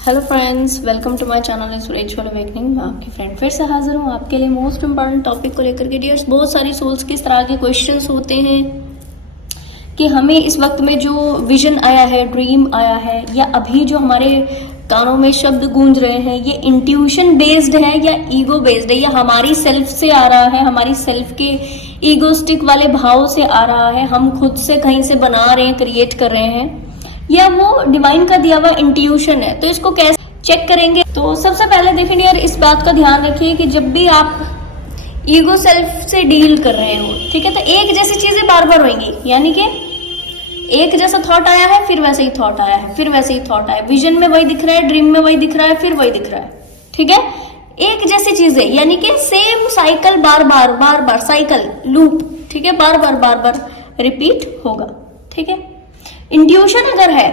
Hello friends, welcome to my channel spiritual awakening. मैं आपकी friend फिर से हाजिर हूँ आपके लिए मोस्ट इम्पॉर्टेंट टॉपिक को लेकर के। डियर्स, बहुत सारी सोल्स किस तरह के क्वेश्चंस होते हैं कि हमें इस वक्त में जो विजन आया है, ड्रीम आया है, या अभी जो हमारे कानों में शब्द गूंज रहे हैं, ये इंट्यूशन बेस्ड है या ईगो बेस्ड है, या हमारी सेल्फ से आ रहा है, हमारी सेल्फ के ईगोस्टिक वाले भाव से आ रहा है, हम खुद से कहीं से बना रहे हैं, क्रिएट कर रहे हैं, या वो डिवाइन का दिया हुआ इंट्यूशन है। तो इसको कैसे चेक करेंगे? तो सबसे पहले देखिए यार, इस बात का ध्यान रखिए कि जब भी आप ईगो सेल्फ से डील कर रहे हो, ठीक है, तो एक जैसी चीजें बार बार होंगी। यानी कि एक जैसा थॉट आया है, फिर वैसे ही थॉट आया है, फिर वैसे ही थॉट आया, विजन में वही दिख रहा है, ड्रीम में वही दिख रहा है, फिर वही दिख रहा है, ठीक है। एक जैसी चीजें, यानी कि सेम साइकिल बार बार साइकिल लूप, ठीक है, बार बार रिपीट होगा, ठीक है। इंट्यूशन अगर है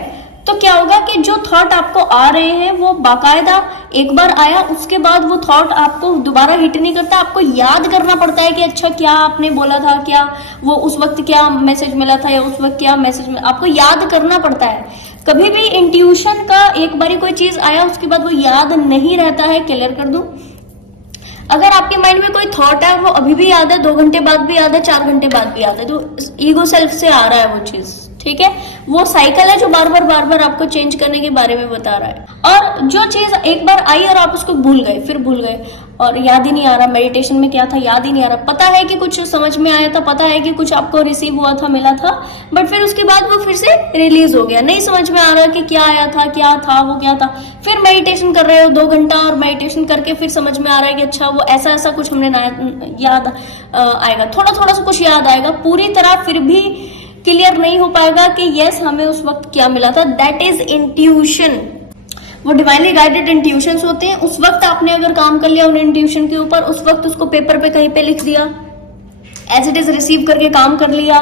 तो क्या होगा कि जो थॉट आपको आ रहे हैं वो बाकायदा एक बार आया, उसके बाद वो थॉट आपको दोबारा हिट नहीं करता। आपको याद करना पड़ता है कि अच्छा क्या आपने बोला था, क्या वो उस वक्त क्या मैसेज मिला था, या उस वक्त क्या मैसेज मिला, आपको याद करना पड़ता है। कभी भी इंट्यूशन का एक बारी कोई चीज आया उसके बाद वो याद नहीं रहता है। क्लियर कर दूं, अगर आपके माइंड में कोई थॉट है वो अभी भी याद है, 2 घंटे बाद भी याद है, 4 घंटे बाद भी याद है, तो ईगो सेल्फ से आ रहा है वो चीज, ठीक है। वो साइकिल है जो बार बार आपको चेंज करने के बारे में बता रहा है। और जो चीज एक बार आई और आप उसको भूल गए, फिर भूल गए और याद ही नहीं आ रहा, मेडिटेशन में क्या था याद ही नहीं आ रहा, पता है कि कुछ समझ में आया था, पता है कि कुछ आपको रिसीव हुआ था, मिला था, बट फिर उसके बाद वो फिर से रिलीज हो गया, नहीं समझ में आ रहा कि क्या आया था, क्या था, वो क्या था। फिर मेडिटेशन कर रहे हो 2 घंटा और मेडिटेशन करके फिर समझ में आ रहा है कि अच्छा वो ऐसा ऐसा कुछ हमने याद आएगा, थोड़ा सा कुछ याद आएगा, पूरी तरह फिर भी क्लियर नहीं हो पाएगा कि यस हमें उस वक्त क्या मिला था। That is intuition. वो डिवाइनली गाइडेड इंट्यूशंस होते हैं। उस वक्त आपने अगर काम कर लिया उन इंट्यूशन के ऊपर, उस वक्त उसको पेपर पे कहीं पे लिख दिया, एज इट इज रिसीव करके काम कर लिया,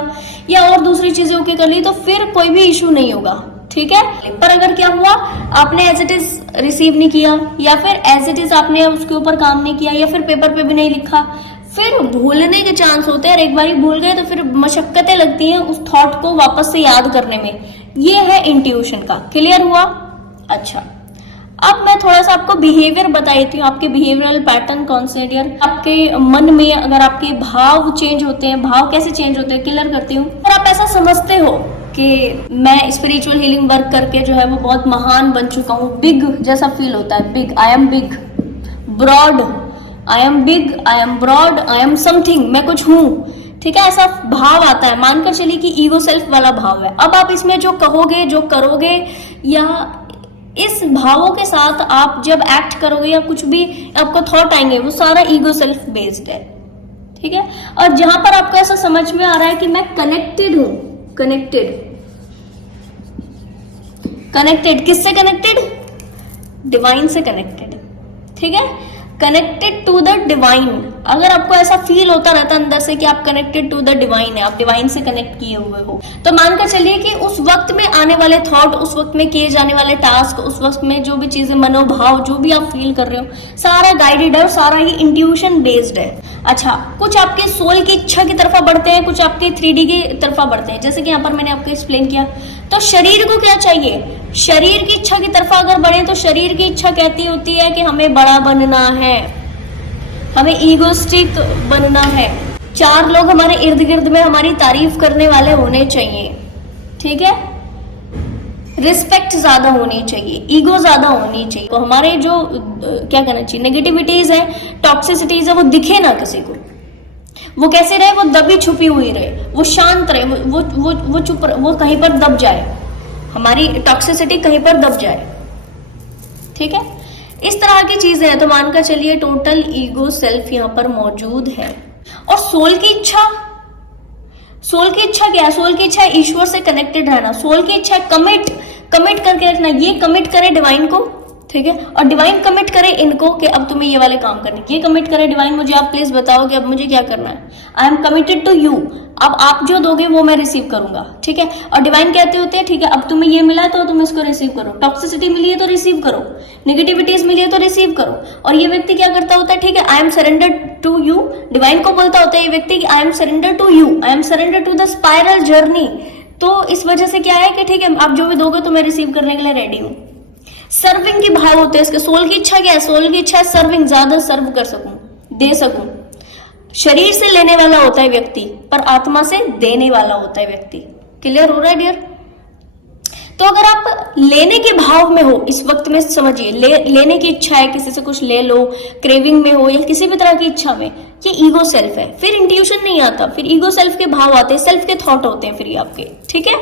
या और दूसरी चीजें ओके कर ली, तो फिर कोई भी इशू नहीं होगा, ठीक है। पर अगर क्या हुआ, आपने एज इट इज रिसीव नहीं किया, या फिर एज इट इज आपने उसके ऊपर काम नहीं किया, या फिर पेपर पे भी नहीं लिखा, फिर भूलने के चांस होते हैं। और एक बार भूल गए तो फिर मशक्कतें लगती हैं उस थॉट को वापस से याद करने में। ये है इंट्यूशन का। क्लियर हुआ? अच्छा, अब मैं थोड़ा सा आपको बिहेवियर बताती हूँ। आपके बिहेवियरल पैटर्न कौन से डियर? आपके मन में अगर आपके भाव चेंज होते हैं, भाव कैसे चेंज होते हैं, क्लियर करती हूँ। अगर आप ऐसा समझते हो कि मैं स्पिरिचुअल हीलिंग वर्क करके जो है वो बहुत महान बन चुका हूँ, बिग जैसा फील होता है, big, I am big, broad, I am big, I am broad, I am something, मैं कुछ हूं, ठीक है, ऐसा भाव आता है। मानकर चलिए कि ईगो सेल्फ वाला भाव है। अब आप इसमें जो कहोगे, जो करोगे, या इस भावों के साथ आप जब एक्ट करोगे या कुछ भी आपको थॉट आएंगे, वो सारा ईगो सेल्फ बेस्ड है, ठीक है। और जहां पर आपको ऐसा समझ में आ रहा है कि मैं कनेक्टेड हूं, कनेक्टेड किससे कनेक्टेड? डिवाइन से कनेक्टेड, ठीक है, कनेक्टेड टू द डिवाइन। अगर आपको ऐसा फील होता रहता अंदर से कि आप कनेक्टेड टू द डिवाइन है, आप डिवाइन से कनेक्ट किए हुए हो, तो मानकर चलिए कि उस वक्त में आने वाले थॉट, उस वक्त में किए जाने वाले टास्क, उस वक्त में जो भी चीजें, मनोभाव, जो भी आप फील कर रहे हो, सारा गाइडेड है और सारा ही इंट्यूशन बेस्ड है। अच्छा, कुछ आपके सोल की इच्छा की तरफा बढ़ते हैं, कुछ आपके 3D की तरफा बढ़ते हैं। जैसे कि यहाँ पर मैंने आपको एक्सप्लेन किया। तो शरीर को क्या चाहिए? शरीर की इच्छा की तरफा अगर बढ़े तो शरीर की इच्छा कहती होती है कि हमें बड़ा बनना है, हमें ईगोस्टिक बनना है, 4 लोग हमारे इर्द गिर्द में हमारी तारीफ करने वाले होने चाहिए, ठीक है, रिस्पेक्ट ज्यादा होनी चाहिए, ईगो ज्यादा होनी चाहिए। तो हमारे जो क्या कहना चाहिए, नेगेटिविटीज है, टॉक्सिसिटीज है, वो दिखे ना किसी को। वो कैसे रहे? वो दबी छुपी हुई रहे, वो शांत रहे, वो चुप, वो कहीं पर दब जाए, हमारी टॉक्सिसिटी कहीं पर दब जाए, ठीक है। इस तरह की चीजें हैं। तो मानकर चलिए टोटल ईगो सेल्फ यहाँ पर मौजूद है। और सोल की इच्छा, सोल की इच्छा क्या है? सोल की इच्छा ईश्वर से कनेक्टेड रहना। सोल की इच्छा कमिट करके रखना, ये कमिट करे डिवाइन को, ठीक है, और डिवाइन कमिट करे इनको कि अब तुम्हें ये वाले काम करने। ये कमिट करे डिवाइन, मुझे आप प्लीज बताओ कि अब मुझे क्या करना है। I am committed to you, अब आप जो दोगे वो मैं रिसीव करूंगा, ठीक है। और डिवाइन कहते होते हैं ठीक है, अब तुम्हें ये मिला है तो तुम इसको रिसीव करो, टॉक्सिसिटी मिली है तो रिसीव करो, नेगेटिविटीज मिली है तो रिसीव करो। और ये व्यक्ति क्या करता होता है? ठीक है, I am surrender to you, divine को बोलता होता है ये व्यक्ति कि I am surrender to you, I am surrender to the spiral journey. तो इस वजह से क्या है कि ठीक है, आप जो भी दोगे तो मैं रिसीव करने के लिए रेडी हूँ। सर्विंग की भाव होते हैं इसके। सोल की इच्छा क्या है? सोल की इच्छा है सर्विंग, ज्यादा सर्व कर सकूं, दे सकूं। शरीर से लेने वाला होता है व्यक्ति, पर आत्मा से देने वाला होता है व्यक्ति। क्लियर हो रहा है डियर? तो अगर आप लेने के भाव में हो इस वक्त में, समझिए लेने की इच्छा है, किसी से कुछ ले लो, क्रेविंग में हो या किसी भी तरह की इच्छा में, ये ईगो सेल्फ है। फिर इंट्यूशन नहीं आता, फिर ईगो सेल्फ के भाव आते हैं, सेल्फ के थॉट होते हैं फिर ये आपके, ठीक है।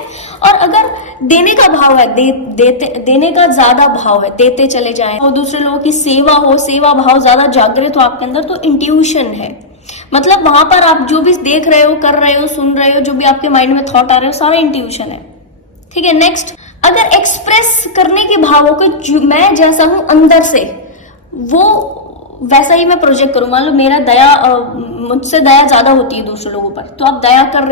और अगर देने का भाव है, देने का ज्यादा भाव है, देते चले जाएं, और दूसरे लोगों की सेवा हो, सेवा भाव ज्यादा जागृत हो आपके अंदर, तो इंट्यूशन है। मतलब वहां पर आप जो भी देख रहे हो, कर रहे हो, सुन रहे हो, जो भी आपके माइंड में थॉट आ रहे हो, सारा इंट्यूशन है, ठीक है। नेक्स्ट, अगर एक्सप्रेस करने के भावों को मैं जैसा हूं अंदर से, वो वैसा ही मैं प्रोजेक्ट करूं। मान लो मेरा दया, मुझसे दया ज्यादा होती है दूसरे लोगों पर, तो आप दया कर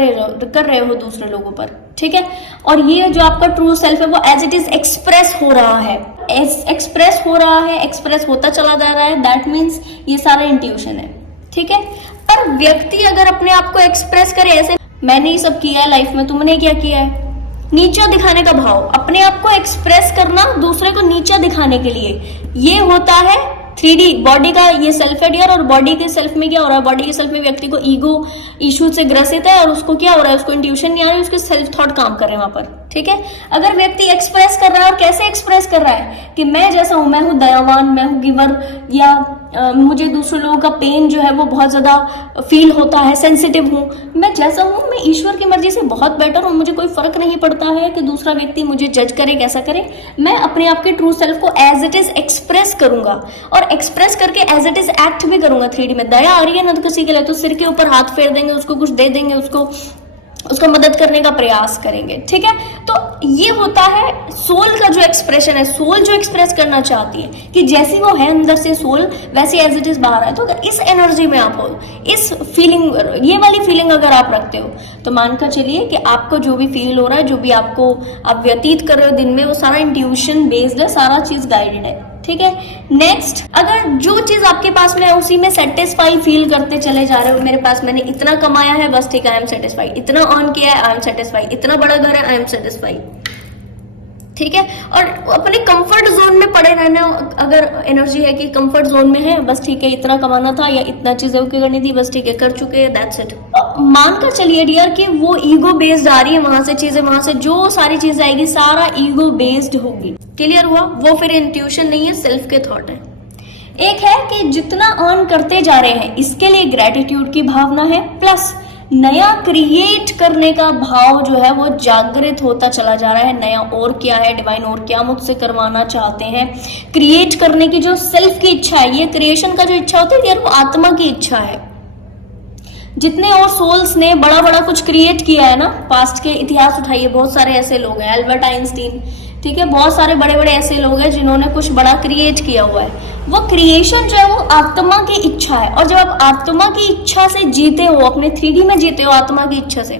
रहे हो दूसरे लोगों पर, ठीक है। और ये जो आपका ट्रू सेल्फ है वो एज इट इज एक्सप्रेस हो रहा है, एक्सप्रेस हो रहा है, एक्सप्रेस होता चला जा रहा है, दैट मीन्स ये सारा इंट्यूशन है, ठीक है। पर व्यक्ति अगर अपने आप को एक्सप्रेस करे ऐसे, मैंने ये सब किया है लाइफ में, तुमने क्या किया है, नीचा दिखाने का भाव, अपने आप को एक्सप्रेस करना दूसरे को नीचा दिखाने के लिए, ये होता है 3D बॉडी का ये सेल्फ है डियर। और बॉडी के सेल्फ में क्या हो रहा है? बॉडी के सेल्फ में व्यक्ति को ईगो इश्यू से ग्रसित है, और उसको क्या हो रहा है? उसको इंट्यूशन नहीं आ रही है, उसके सेल्फ थॉट काम कर रहे हैं वहां पर, ठीक है। अगर व्यक्ति एक्सप्रेस कर रहा है, और कैसे एक्सप्रेस कर रहा है कि मैं जैसा हूं, मैं हूं दयावान, मैं हूं गिवर, या मुझे दूसरे लोगों का पेन जो है वो बहुत ज्यादा फील होता है, सेंसिटिव हूं, मैं जैसा हूं, मैं ईश्वर की मर्जी से बहुत बेटर हूं, मुझे कोई फर्क नहीं पड़ता है कि दूसरा व्यक्ति मुझे जज करे कैसा करे, मैं अपने आप के ट्रू सेल्फ को एज इट इज एक्सप्रेस करूंगा, और एक्सप्रेस करके एज इट इज एक्ट भी करूंगा 3D में। दया आ रही है ना तो किसी के लिए, तो सिर के ऊपर हाथ फेर देंगे, उसको कुछ दे देंगे, उसको मदद करने का प्रयास करेंगे, ठीक है। तो ये होता है सोल का जो एक्सप्रेशन है, सोल जो एक्सप्रेस करना चाहती है कि जैसी वो है अंदर से सोल, वैसे एज इट इज बाहर है। तो अगर इस एनर्जी में आप हो, इस फीलिंग, ये वाली फीलिंग अगर आप रखते हो, तो मानकर चलिए कि आपको जो भी फील हो रहा है, जो भी आप व्यतीत कर रहे हो दिन में, वो सारा इंट्यूशन बेस्ड है, सारा चीज गाइडेड है, ठीक है। नेक्स्ट, अगर जो चीज आपके पास में है उसी में सेटिस्फाई फील करते चले जा रहे हो, मेरे पास मैंने इतना कमाया है, बस ठीक है, आई एम सेटिस्फाइड, इतना अर्न किया है, आई एम सेटिस्फाइड, इतना बड़ा घर है, आई एम सेटिस्फाइड, ठीक है। और अपने कंफर्ट जोन में पड़े रहना, अगर एनर्जी है कि कंफर्ट जोन में है, बस ठीक है, इतना कमाना था या इतना चीजें करनी थी, बस ठीक है, कर चुके हैं, दैट्स इट। मानकर चलिए डियर कि वो ईगो बेस्ड आ रही है, वहां से चीजें, वहां से जो सारी चीजें आएगी, सारा ईगो बेस्ड होगी। क्लियर हुआ? वो फिर इंट्यूशन नहीं है, सेल्फ के थॉट है। एक है कि जितना अर्न करते जा रहे हैं इसके लिए ग्रेटिट्यूड की भावना है, प्लस नया क्रिएट करने का भाव जो है वो जागृत होता चला जा रहा है। नया और क्या है, डिवाइन और क्या मुझसे करवाना चाहते हैं, क्रिएट करने की जो सेल्फ की इच्छा है, ये क्रिएशन का जो इच्छा होती है यार, वो आत्मा की इच्छा है। जितने और सोल्स ने बड़ा बड़ा कुछ क्रिएट किया है ना, पास्ट के इतिहास उठाइए, बहुत सारे ऐसे लोग हैं, एल्बर्ट आइंस्टीन, ठीक है, बहुत सारे बड़े बड़े ऐसे लोग हैं जिन्होंने कुछ बड़ा क्रिएट किया हुआ है। वो क्रिएशन जो है वो आत्मा की इच्छा है, और जब आप आत्मा की इच्छा से जीते हो, अपने 3D में जीते हो आत्मा की इच्छा से,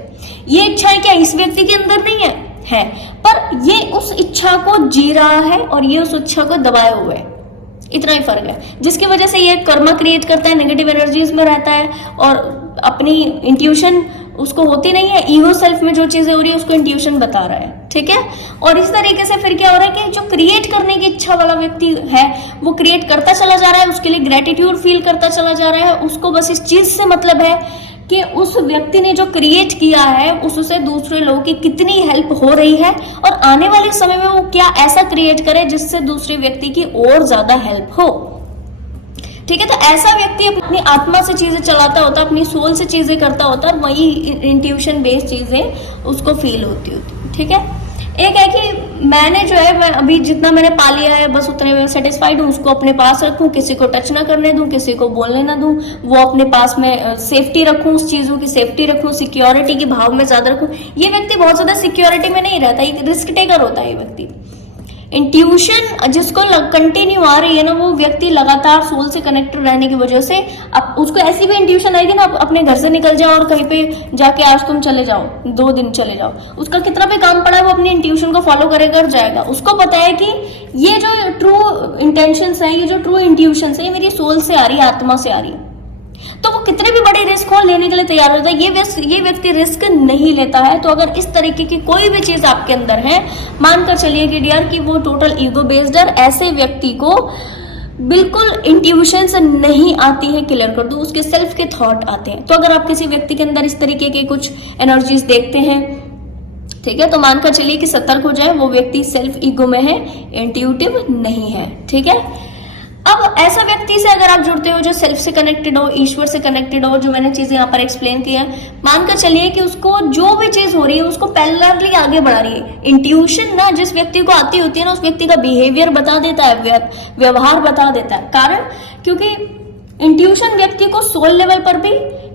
ये इच्छा है क्या इस व्यक्ति के अंदर नहीं है, पर ये उस इच्छा को जी रहा है और ये उस इच्छा को दबाए हुए है, इतना ही फर्क है, जिसकी वजह से ये कर्मा क्रिएट करता है, नेगेटिव एनर्जीज में रहता है, और अपनी इंट्यूशन उसको होती नहीं है, ईगो सेल्फ में जो चीजें हो रही है उसको इंट्यूशन बता रहा है, ठीक है। और इस तरीके से फिर क्या हो रहा है कि जो क्रिएट करने की इच्छा वाला व्यक्ति है वो क्रिएट करता चला जा रहा है, उसके लिए ग्रेटिट्यूड फील करता चला जा रहा है, उसको बस इस चीज से मतलब है कि उस व्यक्ति ने जो क्रिएट किया है उससे दूसरे लोगों की कितनी हेल्प हो रही है, और आने वाले समय में वो क्या ऐसा क्रिएट करे जिससे दूसरे व्यक्ति की और ज्यादा हेल्प हो, ठीक है। तो ऐसा व्यक्ति अपनी आत्मा से चीजें चलाता होता, अपनी सोल से चीजें करता होता, वही इंट्यूशन बेस्ड चीजें उसको फील होती, ठीक है। एक है कि मैंने जो है अभी जितना मैंने पा लिया है बस उतने में सेटिस्फाइड हूँ, उसको अपने पास रखूँ, किसी को टच ना करने दूँ, किसी को बोलने ना दूँ, वो अपने पास में सेफ्टी रखूँ, उस चीजों की सेफ्टी रखूँ, सिक्योरिटी के भाव में ज्यादा रखूँ। ये व्यक्ति बहुत ज्यादा सिक्योरिटी में नहीं रहता, एक रिस्क टेकर होता है ये व्यक्ति। इंट्यूशन जिसको कंटिन्यू आ रही है ना, वो व्यक्ति लगातार सोल से कनेक्टेड रहने की वजह से अब उसको ऐसी भी इंट्यूशन आएगी ना, अपने घर से निकल जाओ और कहीं पे जाके आज तुम चले जाओ, 2 दिन चले जाओ, उसका कितना भी काम पड़ा है वो अपनी इंट्यूशन को फॉलो कर जाएगा। उसको पता है कि ये जो ट्रू इंटेंशंस है, ये जो ट्रू इंट्यूशन है, ये मेरी सोल से आ रही है, आत्मा से आ रही है। तो वो कितने भी बड़े रिस्क हो लेने के लिए तैयार होता है। ये व्यक्ति रिस्क नहीं लेता है। तो अगर इस तरीके की कोई भी चीज आपके अंदर है, मानकर चलिए कि डियर कि वो टोटल ईगो बेस्ड है, ऐसे व्यक्ति को बिल्कुल इंट्यूशन से नहीं आती है, क्लियर कर दो, उसके सेल्फ के थॉट आते हैं। तो अगर आप किसी व्यक्ति के अंदर इस तरीके के कुछ एनर्जीज देखते हैं, ठीक है, तो मानकर चलिए कि सतर्क हो जाए, वो व्यक्ति सेल्फ ईगो में है, इंट्यूटिव नहीं है, ठीक है। अब ऐसा व्यक्ति से अगर आप जुड़ते हो जो सेल्फ से कनेक्टेड हो, ईश्वर से कनेक्टेड हो, जो मैंने चीजें यहाँ पर एक्सप्लेन किया, मानकर चलिए कि उसको जो भी चीज हो रही है उसको पैरेलली आगे बढ़ा रही है। इंट्यूशन ना जिस व्यक्ति को आती होती है ना, उस व्यक्ति का बिहेवियर बता देता है, व्यवहार बता देता है। कारण क्योंकि इंट्यूशन व्यक्ति को सोल लेवल पर भी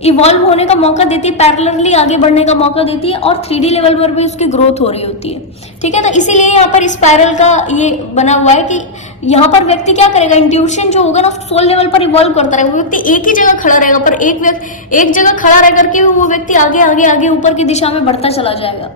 इवॉल्व होने का मौका देती है, पैरेलली आगे बढ़ने का मौका देती है, और 3D लेवल पर भी उसकी ग्रोथ हो रही होती है, ठीक है। तो इसीलिए यहाँ पर स्पाइरल का ये बना हुआ है कि यहाँ पर व्यक्ति क्या करेगा, इंट्यूशन जो होगा ना सोल लेवल पर इवॉल्व करता रहेगा। वो व्यक्ति एक ही जगह खड़ा रहेगा, पर एक जगह खड़ा रह करके वो व्यक्ति आगे आगे आगे ऊपर की दिशा में बढ़ता चला जाएगा,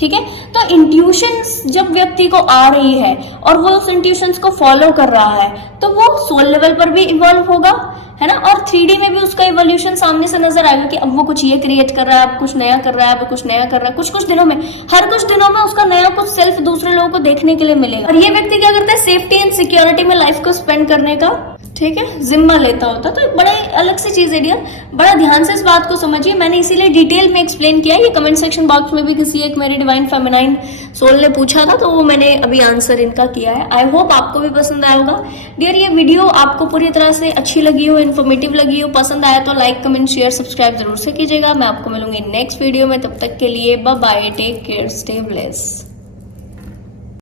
ठीक है। तो इंट्यूशन जब व्यक्ति को आ रही है और वो उस इंट्यूशंस को फॉलो कर रहा है, तो वो सोल लेवल पर भी इवॉल्व होगा, है ना, और 3D में भी उसका इवोल्यूशन सामने से नजर आएगा कि अब वो कुछ ये क्रिएट कर रहा है, अब कुछ नया कर रहा है, अब कुछ नया कर रहा है। कुछ दिनों में, हर कुछ दिनों में उसका नया कुछ सेल्फ दूसरे लोगों को देखने के लिए मिलेगा। और ये व्यक्ति क्या करता है, सेफ्टी एंड सिक्योरिटी में लाइफ को स्पेंड करने का, ठीक है, जिम्मा लेता होता। तो एक बड़ा अलग सी चीज है डियर, बड़ा ध्यान से इस बात को समझिए। मैंने इसीलिए डिटेल में एक्सप्लेन किया। ये कमेंट सेक्शन बॉक्स में भी किसी एक मेरे डिवाइन फेमिनाइन सोल ने पूछा था, तो वो मैंने अभी आंसर इनका किया है। आई होप आपको भी पसंद आया होगा डियर। ये वीडियो आपको पूरी तरह से अच्छी लगी हो, इन्फॉर्मेटिव लगी हो, पसंद आया तो लाइक, कमेंट, शेयर, सब्सक्राइब जरूर से कीजिएगा। मैं आपको मिलूंगी नेक्स्ट वीडियो में, तब तक के लिए bye bye, take care, stay blessed.